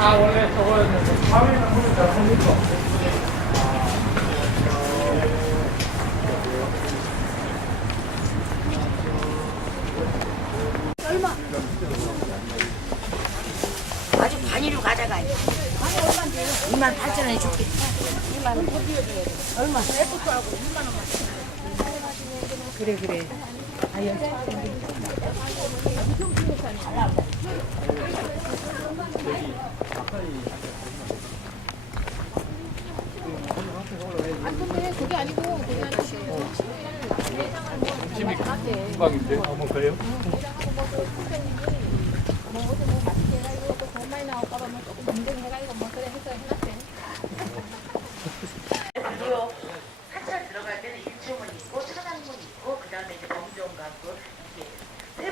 아 원래 아주 반이로 가져가. 2만 8천 원에 줄게. 2만 원. 얼마? 하고 2만 원만. 그래 그래. 근데 그게 아니고. 그리고 사찰 들어갈 때는 1층문 있고 천왕문 있고 그 다음에 이제 범정가고 이렇게 세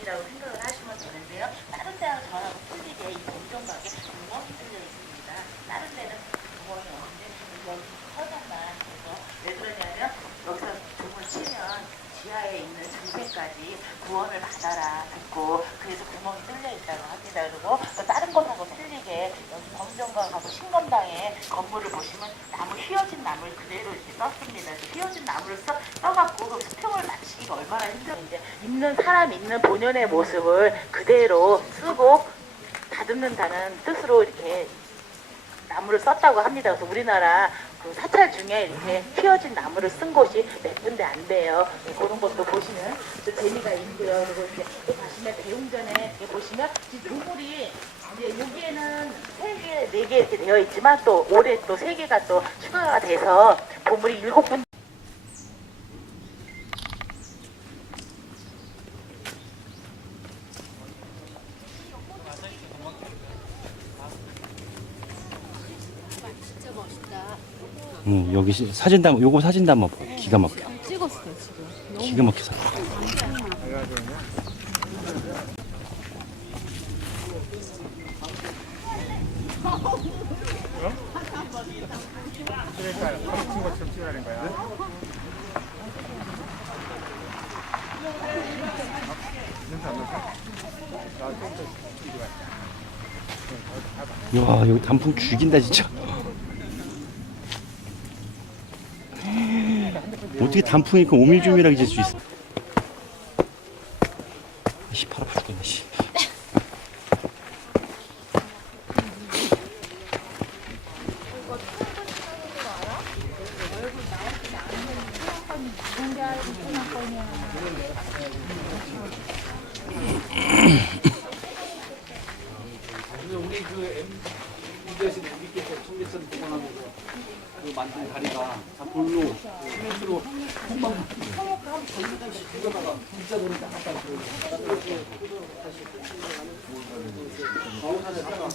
문이라고 생각을 하시면 되는데요. 다른 데하고 저하고 틀리게 이 범정각에 구멍이 뚫려 있습니다. 다른 데는 구멍이 없는데 여기 서장만 해서 왜 그러냐면 여기서 등을 치면 지하에 있는 장대까지 구원을 받아라 듣고 그래서 구멍이 뚫려 있다고 합니다. 그리고 또 다른 곳하고 틀리게 여기 범정각하고 신건당에 건물을 보시면 휘어진 나무를 그대로 이렇게 썼습니다. 휘어진 나무를 써, 써갖고 그 수평을 맞추기가 얼마나 힘들는데 있는 사람 있는 본연의 모습을 그대로 쓰고 다듬는다는 뜻으로 이렇게 나무를 썼다고 합니다. 그래서 우리나라 그 사찰 중에 이렇게 휘어진 나무를 쓴 곳이 몇 군데 안 돼요. 네, 그런 것도 보시면 또 재미가 있고요. 그리고 이제 또 가시면 대웅전에 보시면 이 동물이 이제 여기에는 세 개, 네 개 이렇게 되어 있지만 또 올해 또 세 개가 또 추가가 돼서 보물이 일곱 군 응, 여기 시- 사진 담 요거 사진 담아 봐. 기가 막혀. 찍었어 지금. 기가 막혀서. 그러니까 거야 냄새 안 나서? 나좀더 이리 와 야, 여기 단풍 죽인다 진짜. 어떻게 단풍이 그 오밀조밀하게 질 수 있어? 씨, 팔 아파 죽겠네, 씨. 우리 그 MB에서 청계천 동원하면서 그 만든 다리가 다 돌로 시멘트로 한번 걸리다가 진짜 딱 갖다 줘. 가오산에 살아.